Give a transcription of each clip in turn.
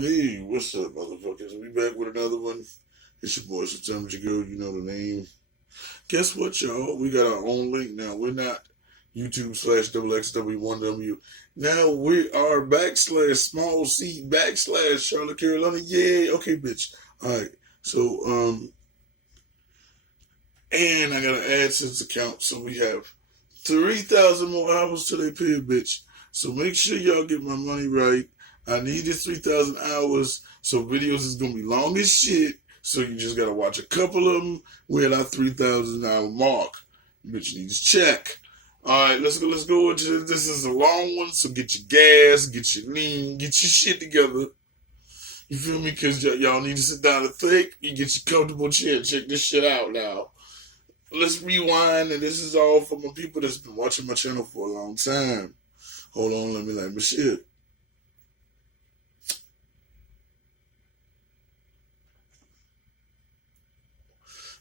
Hey, what's up, motherfuckers? We back with another one. It's your boy, September your girl, you know the name. Guess what, y'all? We got our own link now. We're not YouTube/XXW1W. Now we are /small C / Charlotte Carolina. Yay. Okay, bitch. Alright. So, and I got an AdSense account, so we have 3,000 more hours till they pay a bitch. So make sure y'all get my money right. I need this 3,000 hours, so videos is going to be long as shit. So you just got to watch a couple of them. We're at our 3,000 hour mark. Bitch needs check. All right, let's go into this. This is a long one, so get your gas, get your lean, get your shit together. You feel me? Because y'all need to sit down and think. You get your comfortable chair. Check this shit out now. Let's rewind, and this is all for my people that's been watching my channel for a long time. Hold on, let me like my shit.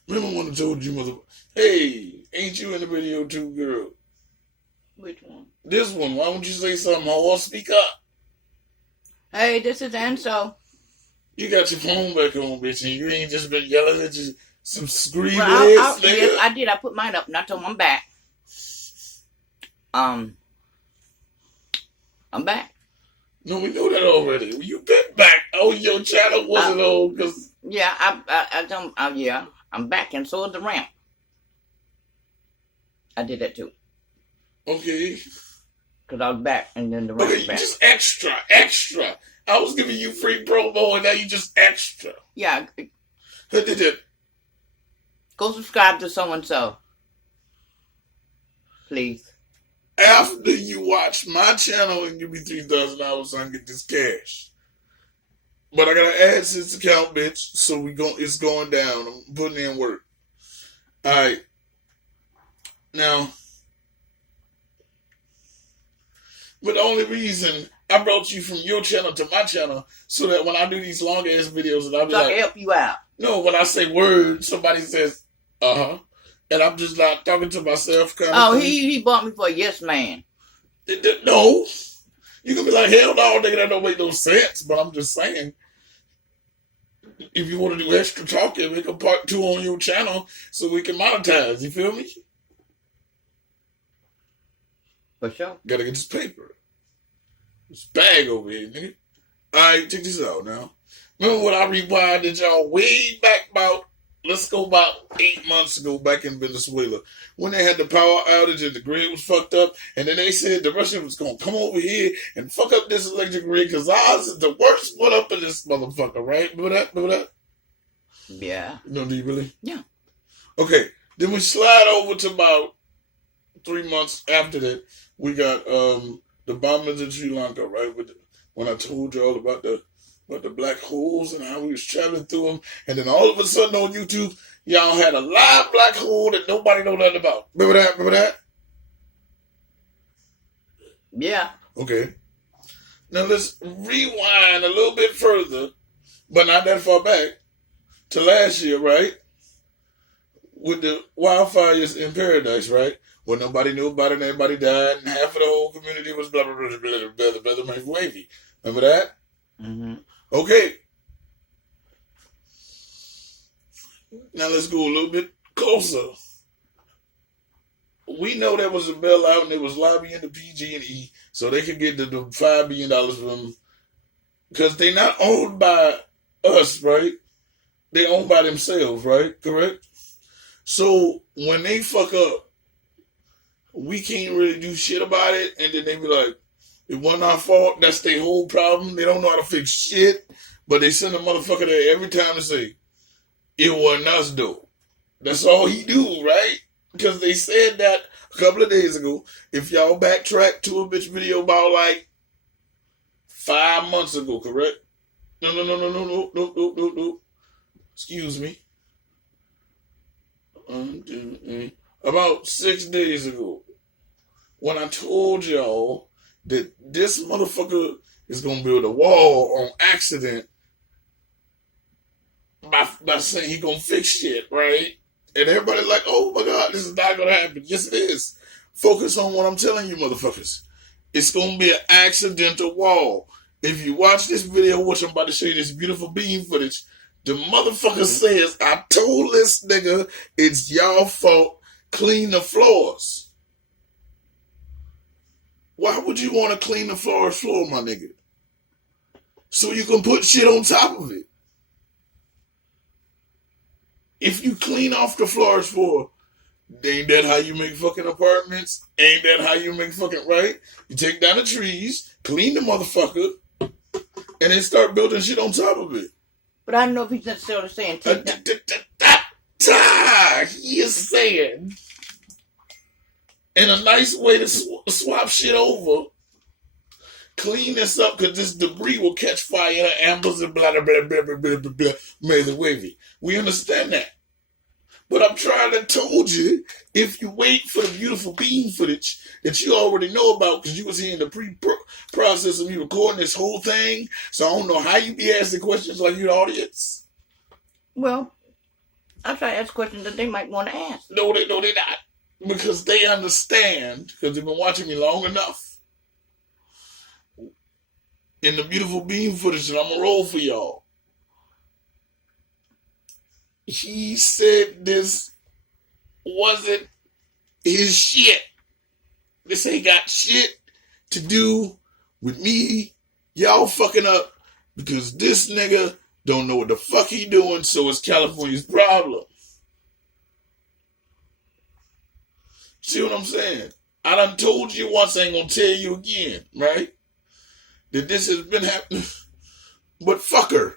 Remember when I told you, hey, ain't you in the video too, girl? Which one? This one. Why don't you say something? I want to speak up. Hey, this is Enzo. You got your phone back on, bitch, and you ain't just been yelling at you some screaming ass, yes, I did. I put mine up, not till I'm back. I'm back. No, we know that already. You been back. Oh, your channel wasn't on, because... Yeah, yeah. I'm back, and so is the ramp. I did that too. Okay. Because I was back, and then the ramp was back. Just extra. I was giving you free promo, and now you just extra. Yeah. Who did it? Go subscribe to so-and-so. Please. After you watch my channel and give me 3,000 hours, I can get this cash. But I got an AdSense account, bitch, so it's going down. I'm putting in work. Alright. Now, but the only reason I brought you from your channel to my channel so that when I do these long ass videos, and I'll be I can help you out. No, when I say words, somebody says, and I'm just like talking to myself kind of thing. He bought me for a yes man. No. You can be like, hell no, nigga, that don't make no sense. But I'm just saying, if you want to do extra talking, make a part 2 on your channel so we can monetize. You feel me? For sure. Gotta get this paper. This bag over here, nigga. Alright, check this out now. Remember when I rewinded y'all way back let's go about 8 months ago back in Venezuela, when they had the power outage and the grid was fucked up, and then they said the Russians was going to come over here and fuck up this electric grid because ours is the worst one up in this motherfucker, right? Remember that? Yeah. No, do you really? Yeah. Okay, then we slide over to about 3 months after that, we got the bombings in Sri Lanka, right? When I told y'all about the black holes and how we was traveling through them. And then all of a sudden on YouTube, y'all had a live black hole that nobody know nothing about. Remember that? Yeah. Okay. Now let's rewind a little bit further, but not that far back, to last year, right? With the wildfires in Paradise, right? Where nobody knew about it and everybody died and half of the whole community was blah, blah, blah, blah, blah, blah, blah, wavy. Remember that? Mm-hmm. Okay. Now let's go a little bit closer. We know there was a bailout and they was lobbying the PG&E so they could get the $5 billion from, because they not owned by us, right? They owned by themselves, right? Correct? So when they fuck up, we can't really do shit about it, and then they be like, it wasn't our fault. That's their whole problem. They don't know how to fix shit. But they send a motherfucker there every time to say, it wasn't us, though. That's all he do, right? Because they said that a couple of days ago. If y'all backtrack to a bitch video about like 5 months ago, correct? No. Excuse me. About 6 days ago, when I told y'all that this motherfucker is going to build a wall on accident by saying he going to fix shit, right? And everybody like, oh my God, this is not going to happen. Yes, it is. Focus on what I'm telling you, motherfuckers. It's going to be an accidental wall. If you watch this video, which I'm about to show you, this beautiful beam footage, the motherfucker says, I told this nigga it's y'all fault, clean the floors. Why would you want to clean the floor, my nigga? So you can put shit on top of it. If you clean off the floors for, ain't that how you make fucking apartments? Ain't that how you make fucking, right? You take down the trees, clean the motherfucker, and then start building shit on top of it. But I don't know if he's necessarily saying take that. He is saying, and a nice way to swap shit over, clean this up because this debris will catch fire, ambers and blah, blah, blah, blah, blah, blah, blah, blah, made it wavy. We understand that. But I'm trying to told you, if you wait for the beautiful beam footage that you already know about because you was here in the pre-process of me recording this whole thing, so I don't know how you be asking questions like you the audience. Well, I try to ask questions that they might want to ask. No, they're not. Because they understand, because they've been watching me long enough. In the beautiful beam footage that I'm going to roll for y'all, he said this wasn't his shit. This ain't got shit to do with me, y'all fucking up, because this nigga don't know what the fuck he doing, so it's California's problem. See what I'm saying? I done told you once, I ain't gonna tell you again, right? That this has been happening. But fucker,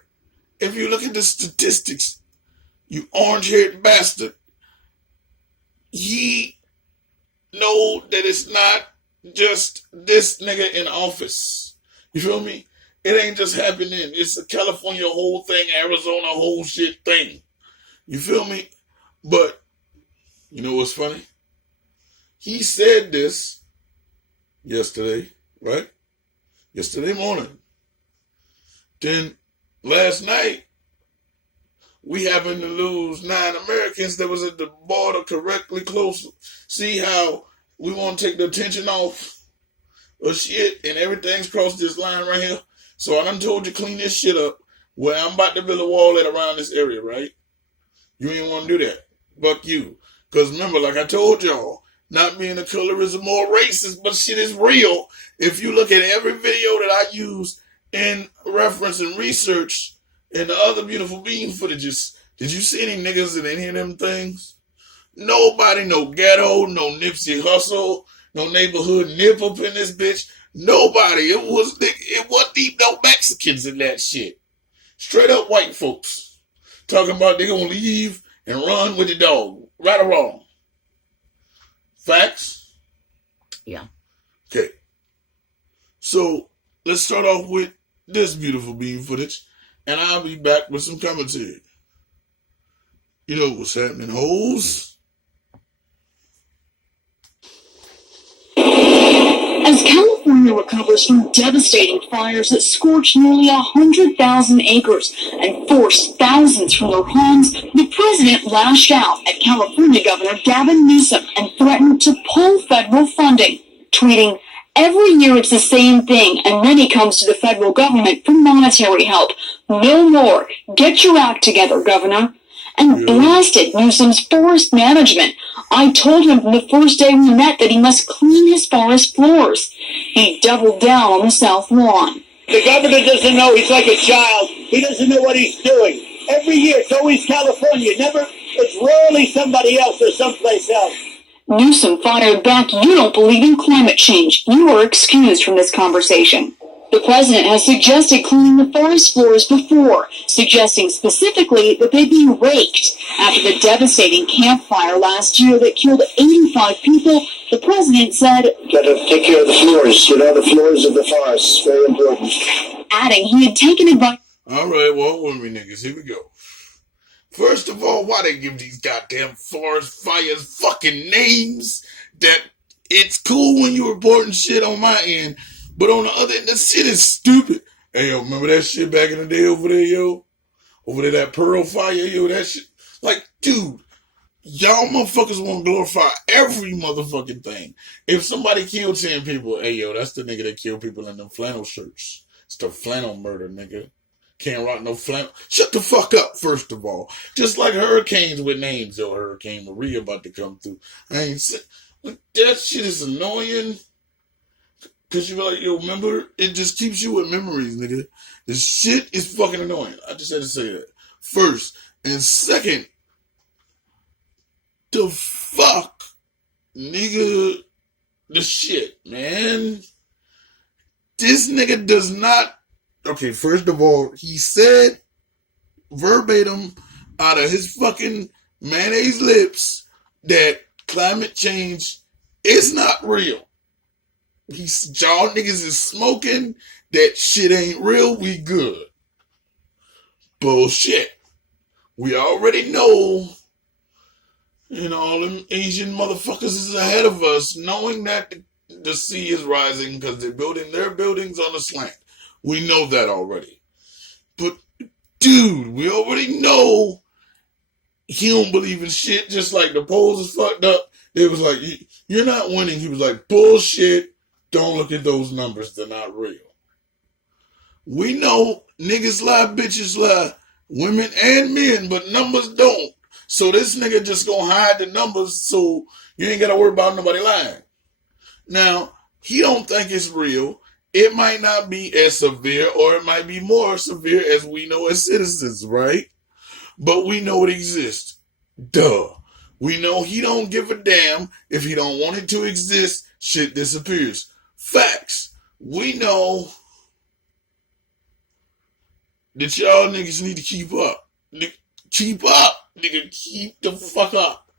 if you look at the statistics, you orange-haired bastard, he know that it's not just this nigga in office. You feel me? It ain't just happening. It's a California whole thing, Arizona whole shit thing. You feel me? But, you know what's funny? He said this yesterday, right? Yesterday morning. Then last night, we happened to lose 9 Americans that was at the border correctly close. See how we want to take the attention off of shit and everything's crossed this line right here? So I done told you clean this shit up where I'm about to build a wall at around this area, right? You ain't want to do that. Fuck you. Because remember, like I told y'all, not being a colorism or racist, but shit is real. If you look at every video that I use in reference and research and the other beautiful beam footages, did you see any niggas in any of them things? Nobody, no ghetto, no Nipsey Hussle, no neighborhood nip up in this bitch. Nobody. It wasn't even no Mexicans in that shit. Straight up white folks. Talking about they gonna leave and run with the dog. Right or wrong? Facts? Yeah. Okay. So, let's start off with this beautiful beam footage, and I'll be back with some commentary. You know what's happening, hoes? As California recovers from devastating fires that scorched nearly 100,000 acres and forced thousands from their homes, the president lashed out at California Governor Gavin Newsom and threatened to pull federal funding, tweeting, "Every year it's the same thing, and then he comes to the federal government for monetary help. No more. Get your act together, Governor." And blasted Newsom's forest management. "I told him from the first day we met that he must clean his forest floors." He doubled down on the South Lawn. The governor doesn't know. He's like a child. He doesn't know what he's doing. Every year, it's always California. It's rarely somebody else or someplace else. Newsom fired back, "You don't believe in climate change. You are excused from this conversation." The president has suggested cleaning the forest floors before, suggesting specifically that they be raked. After the devastating Camp Fire last year that killed 85 people, the president said, Got to take care of the floors, the floors of the forest. Very important. Adding he had taken advice. All right, well, with me niggas, here we go. First of all, why they give these goddamn forest fires fucking names? That it's cool when you reporting shit on my end, but on the other end, that shit is stupid. Hey, yo, remember that shit back in the day over there, yo? Over there, that Pearl Fire, yo, that shit. Like, dude, y'all motherfuckers want to glorify every motherfucking thing. If somebody killed 10 people, hey, yo, that's the nigga that killed people in them flannel shirts. It's the flannel murder, nigga. Can't rock no flannel. Shut the fuck up, first of all. Just like hurricanes with names. Yo, Hurricane Maria about to come through. I ain't say, that shit is annoying. Cause you be like, yo, remember? It just keeps you with memories, nigga. The shit is fucking annoying. I just had to say that. First. And second, the fuck, nigga, the shit, man. This nigga does not. Okay, first of all, he said verbatim out of his fucking mayonnaise lips that climate change is not real. Y'all niggas is smoking. That shit ain't real. We good. Bullshit. We already know, all them Asian motherfuckers is ahead of us, knowing that the sea is rising because they're building their buildings on a slant. We know that already. But, dude, we already know he don't believe in shit, just like the polls is fucked up. They was like, you're not winning. He was like, bullshit. Don't look at those numbers. They're not real. We know niggas lie, bitches lie, women and men, but numbers don't. So this nigga just gonna hide the numbers so you ain't gotta worry about nobody lying. Now, he don't think it's real. It might not be as severe, or it might be more severe as we know as citizens, right? But we know it exists. Duh. We know he don't give a damn. If he don't want it to exist, shit disappears. Facts. We know that y'all niggas need to keep up. Keep up. Nigga, keep the fuck up.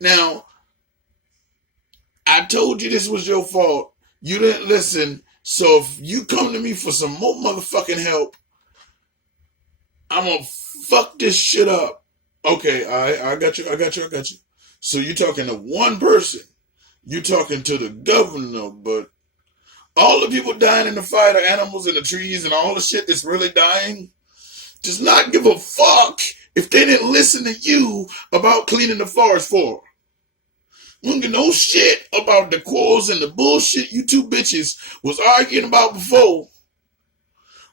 Now, I told you this was your fault. You didn't listen. So if you come to me for some more motherfucking help, I'm gonna fuck this shit up. Okay, I got you. So you're talking to one person. You're talking to the governor, but all the people dying in the fire, the animals and the trees and all the shit that's really dying, does not give a fuck if they didn't listen to you about cleaning the forest for. We don't give no shit about the quarrels and the bullshit you two bitches was arguing about before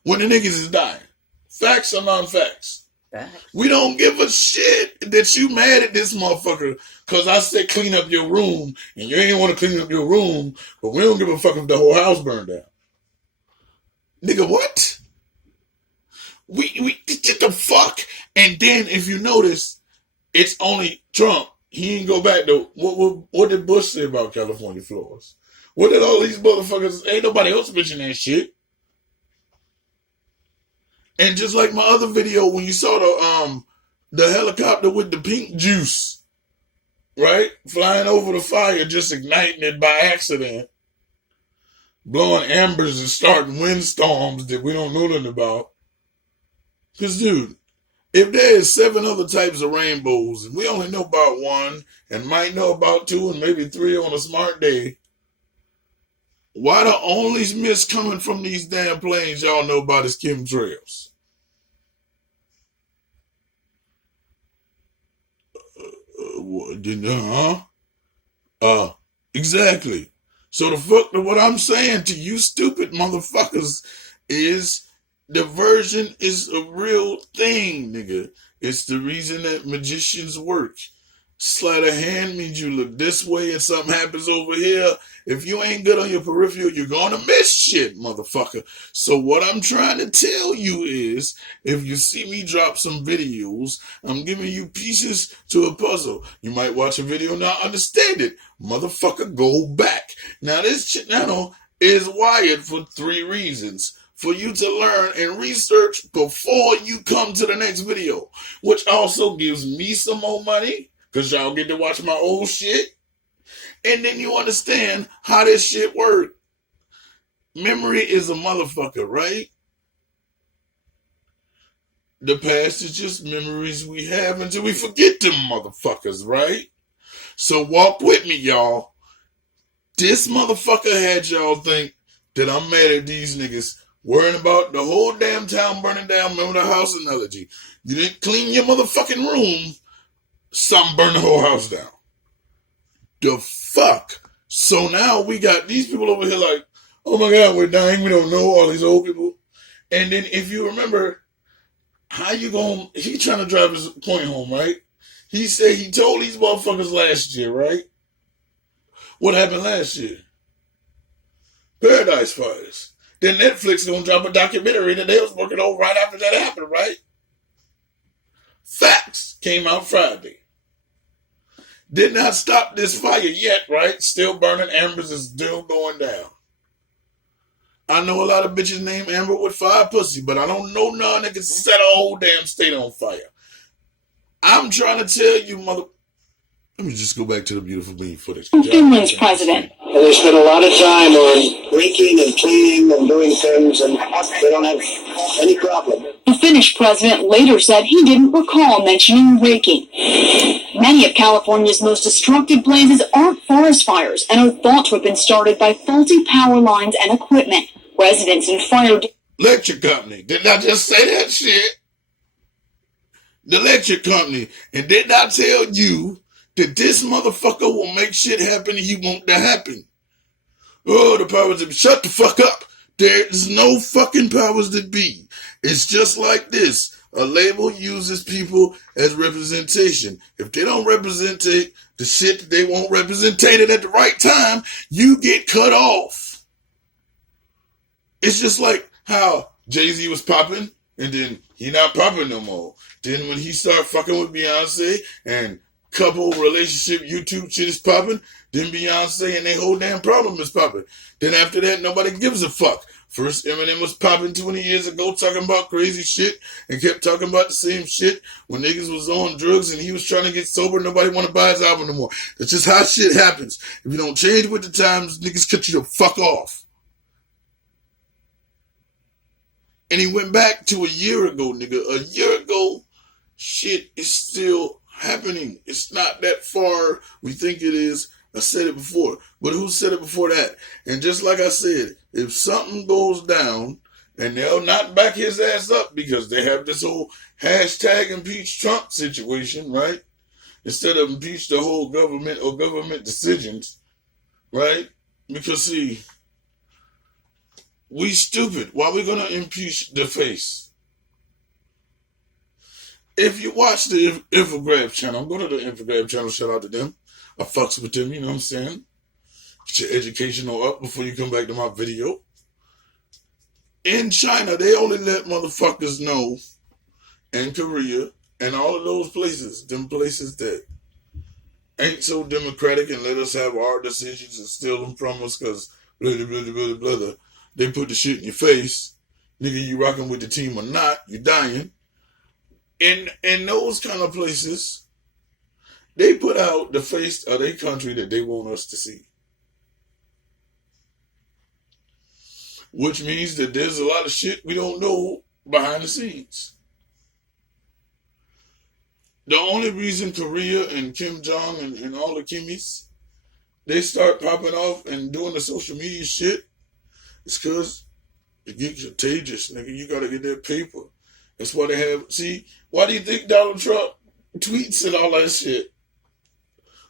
when the niggas is dying. Facts or non-facts. Facts. We don't give a shit that you mad at this motherfucker because I said clean up your room and you ain't want to clean up your room, but we don't give a fuck if the whole house burned down. Nigga, what? We get the fuck. And then if you notice, it's only Trump. He ain't go back to what did Bush say about California floors? What did all these motherfuckers? Ain't nobody else mention that shit. And just like my other video, when you saw the helicopter with the pink juice, right, flying over the fire, just igniting it by accident, blowing embers and starting windstorms that we don't know nothing about. Because, dude, if there is 7 other types of rainbows, and we only know about 1, and might know about 2 and maybe 3 on a smart day, why the only mist coming from these damn planes y'all know about is chemtrails? Exactly. So the fuck, what I'm saying to you stupid motherfuckers is diversion is a real thing, nigga. It's the reason that magicians work. Sleight of hand means you look this way and something happens over here. If you ain't good on your peripheral, you're gonna miss shit, motherfucker. So what I'm trying to tell you is, if you see me drop some videos, I'm giving you pieces to a puzzle. You might watch a video and not understand it. Motherfucker, go back. Now this channel is wired for 3 reasons. For you to learn and research before you come to the next video. Which also gives me some more money, because y'all get to watch my old shit. And then you understand how this shit works. Memory is a motherfucker, right? The past is just memories we have until we forget them motherfuckers, right? So walk with me, y'all. This motherfucker had y'all think that I'm mad at these niggas worrying about the whole damn town burning down. Remember the house analogy. You didn't clean your motherfucking room, something burned the whole house down. The fuck? So now we got these people over here like, oh my God, we're dying, we don't know, all these old people. And then if you remember, how you going? He trying to drive his point home, right? He said he told these motherfuckers last year, right? What happened last year? Paradise Fires. Then Netflix gonna drop a documentary that they was working on right after that happened, right? Facts came out Friday. Did not stop this fire yet, right? Still burning. Amber's is still going down. I know a lot of bitches named Amber with fire pussy, but I don't know none that can set a whole damn state on fire. I'm trying to tell you, mother... Let me just go back to the beautiful bean footage. Finland's president. And they spend a lot of time on raking and cleaning and doing things, and they don't have any problem. The Finnish president later said he didn't recall mentioning raking. Many of California's most destructive blazes aren't forest fires and are thought to have been started by faulty power lines and equipment. Residents and fire... Electric company. Did not just say that shit. The electric company. And did not tell you that this motherfucker will make shit happen he want to happen. Oh, the powers that be. Shut the fuck up. There's no fucking powers that be. It's just like this. A label uses people as representation. If they don't represent the shit that they want represented at the right time, you get cut off. It's just like how Jay-Z was popping, and then he not popping no more. Then when he start fucking with Beyonce, and couple relationship YouTube shit is popping, then Beyonce and their whole damn problem is popping. Then after that, nobody gives a fuck. First, Eminem was popping 20 years ago talking about crazy shit and kept talking about the same shit. When niggas was on drugs and he was trying to get sober, nobody want to buy his album no more. That's just how shit happens. If you don't change with the times, niggas cut you the fuck off. And he went back to a year ago, nigga. A year ago, shit is still happening. It's not that far we think it is. I said it before. But who said it before that? And just like I said, if something goes down and they'll not back his ass up because they have this whole hashtag impeach Trump situation, right? Instead of impeach the whole government or government decisions, right? Because see, we stupid. Why are we going to impeach the face? If you watch the Infograph channel, go to the Infograph channel, shout out to them. I fucks with them, you know what I'm saying? Get your educational up before you come back to my video. In China, they only let motherfuckers know, and Korea, and all of those places, them places that ain't so democratic and let us have our decisions and steal them from us because blah, blah, blah, blah, blah, blah. They put the shit in your face. Nigga, you rocking with the team or not, you dying. In those kind of places, they put out the face of their country that they want us to see. Which means that there's a lot of shit we don't know behind the scenes. The only reason Korea and Kim Jong and all the Kimmies, they start popping off and doing the social media shit, is because it gets contagious, nigga. You gotta get that paper. That's why they have, see, why do you think Donald Trump tweets and all that shit?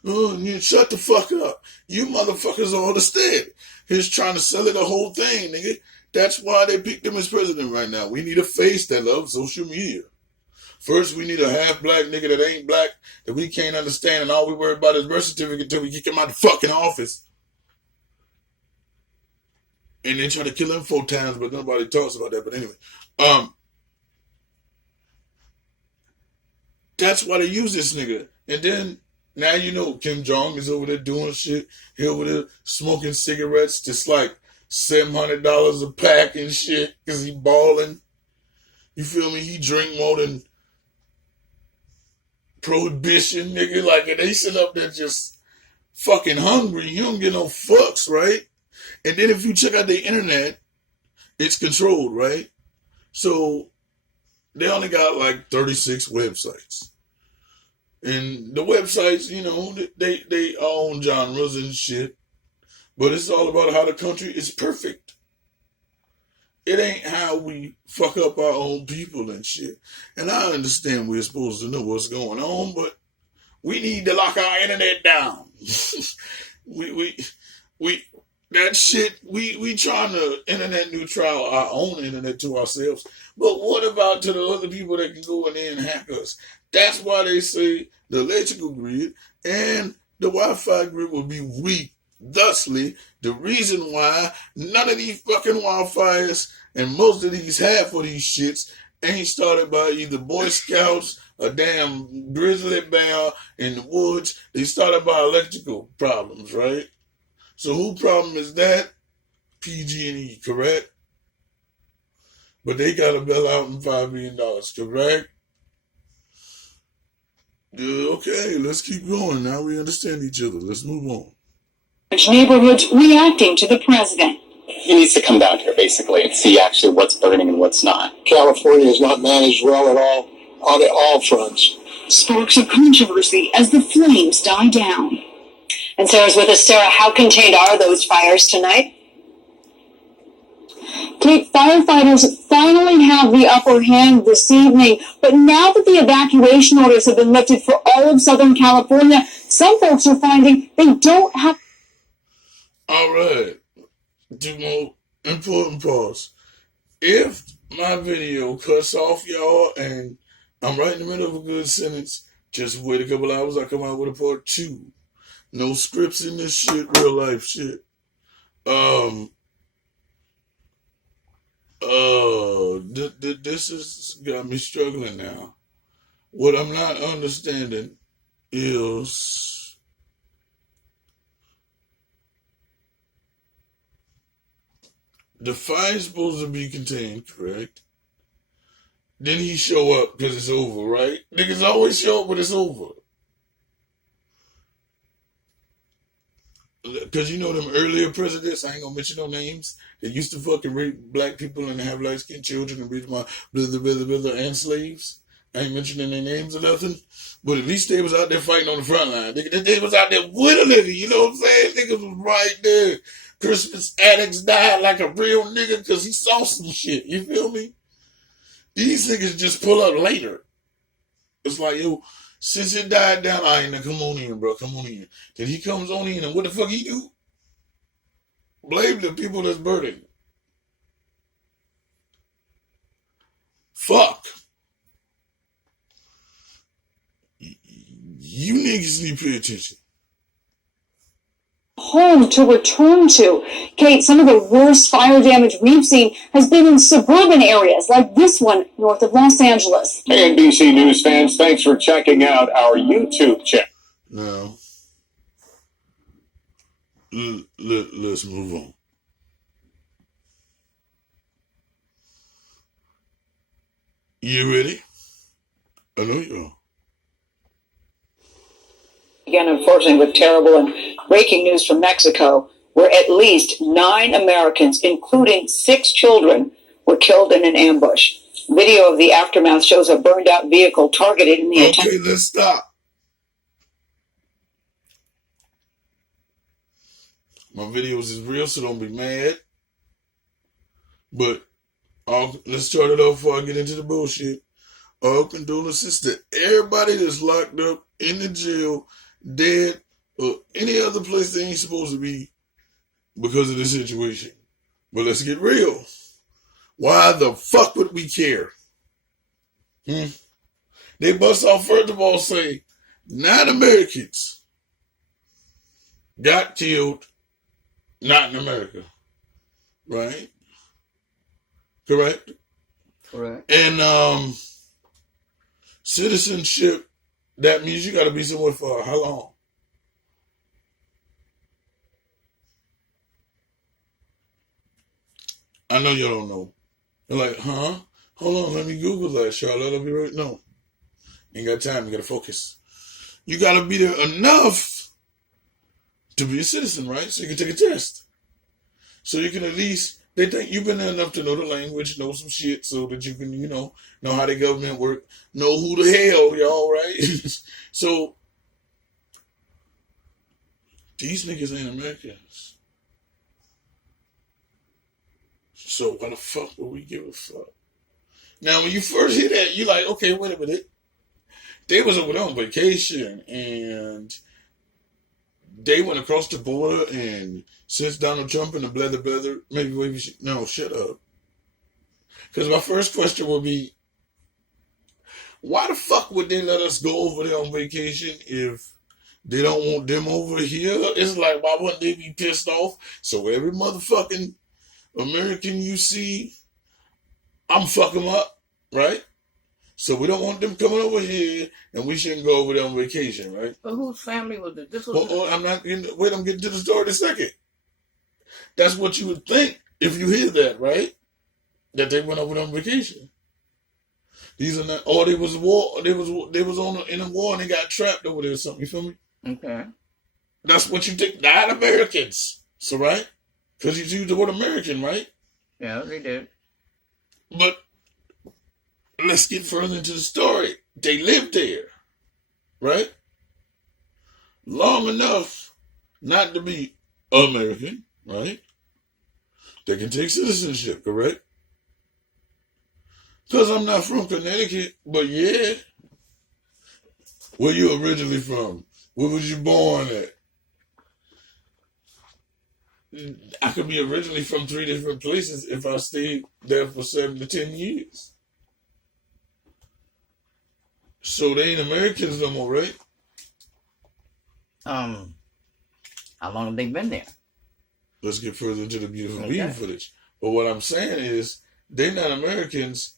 Oh, you shut the fuck up. You motherfuckers don't understand. He's trying to sell it the whole thing, nigga. That's why they picked him as president right now. We need a face that loves social media. First, we need a half-black nigga that ain't black, that we can't understand, and all we worry about is birth certificate until we kick him out the fucking office. And they try to kill him 4 times, but nobody talks about that. But anyway, that's why they use this nigga. And then, now you know Kim Jong is over there doing shit. He over there smoking cigarettes just like $700 a pack and shit because he balling. You feel me? He drink more than Prohibition, nigga. Like, and they sit up there just fucking hungry. You don't get no fucks, right? And then if you check out the internet, it's controlled, right? So they only got like 36 websites. And the websites, you know, they own genres and shit. But it's all about how the country is perfect. It ain't how we fuck up our own people and shit. And I understand we're supposed to know what's going on, but we need to lock our internet down. That shit, we trying to internet neutral our own internet to ourselves. But what about to the other people that can go in there and hack us? That's why they say the electrical grid and the Wi-Fi grid will be weak. Thusly, the reason why none of these fucking wildfires and most of these half of these shits ain't started by either Boy Scouts, a damn grizzly bear in the woods. They started by electrical problems, right? So who problem is that? PG&E, correct? But they got to bail out in $5 billion, correct? Yeah, okay, let's keep going. Now we understand each other. Let's move on. Neighborhoods reacting to the president. He needs to come down here, basically, and see actually what's burning and what's not. California is not managed well at all on all fronts. Sparks of controversy as the flames die down. And Sarah's with us. Sarah, how contained are those fires tonight? Kate, firefighters finally have the upper hand this evening, but now that the evacuation orders have been lifted for all of Southern California, some folks are finding they don't have... All right. Two more important pause. If my video cuts off, y'all, and I'm right in the middle of a good sentence, just wait a couple hours, I'll come out with a part 2. No scripts in this shit, real life shit. This has got me struggling now. What I'm not understanding is the fire's supposed to be contained, correct? Then he show up because it's over, right? Niggas always show up when it's over. Because you know them earlier presidents, I ain't gonna mention no names, they used to fucking rape black people and have light-skinned children and reach my and slaves. I ain't mentioning their names or nothing, but at least they was out there fighting on the front line. They was out there with a nigga, you know what I'm saying? Niggas was right there. Christmas addicts died like a real nigga because he saw some shit, you feel me? These niggas just pull up later. It's like, yo, since it died down, all right, now come on in, bro, come on in. Then he comes on in, and what the fuck he do? Blame the people that's burning. Fuck. You niggas need to pay attention. home to return to. Kate, some of the worst fire damage we've seen has been in suburban areas like this one north of Los Angeles. Hey, NBC News fans, thanks for checking out our YouTube channel. Now, let's move on. You ready? I know you are. Again, unfortunately, with terrible and breaking news from Mexico, where at least 9 Americans, including 6 children, were killed in an ambush. Video of the aftermath shows a burned-out vehicle targeted in the attack. Okay, let's stop. My videos is real, so don't be mad. But let's start it off before I get into the bullshit. All condolences to everybody that's locked up in the jail, dead, or any other place they ain't supposed to be because of this situation. But let's get real. Why the fuck would we care? They bust off, first of all, say 9 Americans got killed, not in America. Right? Correct? Correct. And citizenship, that means you got to be somewhere for how long? I know you don't know. You're like, huh? Hold on, let me Google that, Charlotte. I'll be right. No. Ain't got time. You got to focus. You got to be there enough to be a citizen, right? So you can take a test. So you can at least, they think you've been there enough to know the language, know some shit so that you can, know how the government work, know who the hell y'all, right? So, these niggas ain't Americans. So why the fuck would we give a fuck? Now, when you first hear that, you're like, okay, wait a minute. They was over there on vacation, and they went across the border and since Donald Trump and the blether, maybe no, shut up. Because my first question would be, why the fuck would they let us go over there on vacation if they don't want them over here? It's like, why wouldn't they be pissed off? So every motherfucking American you see, I'm fucking up, right? So we don't want them coming over here, and we shouldn't go over there on vacation, right? But whose family was it? This was. I'm getting to the story in a second. That's what you would think if you hear that, right? That they went over there on vacation. These are not. Or there was war. They was in a war and they got trapped over there or something. You feel me? Okay. That's what you think. Not Americans. So right? Because you used the word American, right? Yeah, they did. But let's get further into the story. They lived there, right? Long enough not to be American, right? They can take citizenship, correct? Because I'm not from Connecticut, but yeah. Where you originally from? Where was you born at? I could be originally from 3 different places if I stayed there for 7 to 10 years. So they ain't Americans no more, right? How long have they been there? Let's get further into the beautiful Okay. being footage. But what I'm saying is, they're not Americans,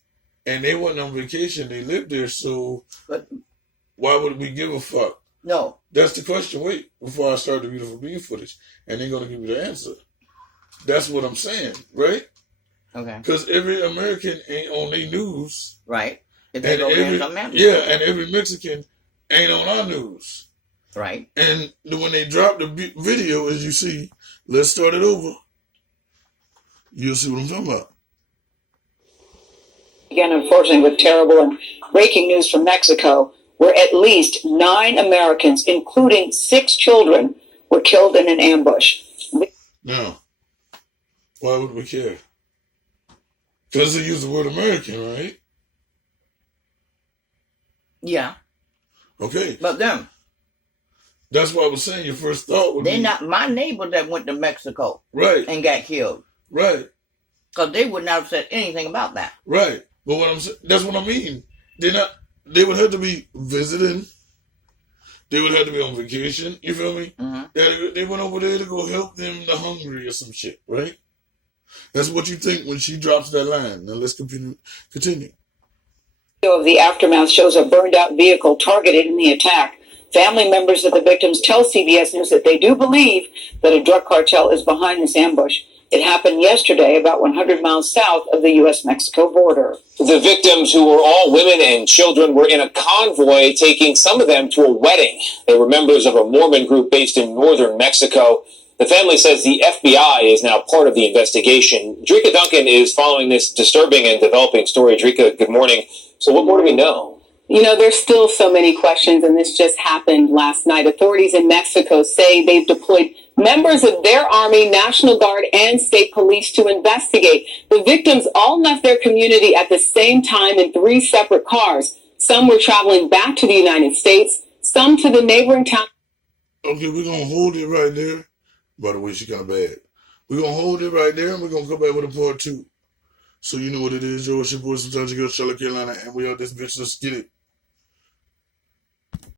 and they went on vacation. They lived there, so But why would we give a fuck? no. That's the question. Wait, before I start the beautiful being footage, and they're gonna give you the answer. That's what I'm saying, right? Okay. Because every American ain't on their news, Right. If they and go there every and something happens. and every Mexican ain't on our news. Right. And when they drop the video, as you see, let's start it over. You'll see what I'm talking about. Again, unfortunately, with terrible and breaking news from Mexico, where at least 9 Americans, including 6 children, were killed in an ambush. Now, why would we care? Because they use the word American, right? Yeah. Okay. But them. That's why I was saying your first thought would They're be... not my neighbors that went to Mexico Right, and got killed. right, Because they would not have said anything about that. right. But what I'm saying, that's what I mean. They would have to be visiting. They would have to be on vacation. You feel me? Mm-hmm. They went over there to go help them, the hungry or some shit, right? That's what you think when she drops that line. Now let's continue. Video of the aftermath shows a burned out vehicle targeted in the attack. Family members of the victims tell CBS News that they do believe that a drug cartel is behind this ambush. It happened yesterday about 100 miles south of the U.S.-Mexico border. The victims, who were all women and children, were in a convoy taking some of them to a wedding. They were members of a Mormon group based in northern Mexico. The family says the FBI is now part of the investigation. Drika Duncan is following this disturbing and developing story. Drika, good morning. So what more do we know? You know, there's still so many questions, and this just happened last night. Authorities in Mexico say they've deployed members of their army, National Guard, and state police to investigate. The victims all left their community at the same time in 3 separate cars. Some were traveling back to the United States, some to the neighboring town. Okay, we're going to hold it right there. By the way, she kind of bad. We're going to hold it right there, and we're going to come back with a part 2. So you know what it is, yo. It's your boy, sometimes you go to Charlotte, Carolina, and we are this bitch. Let's get it.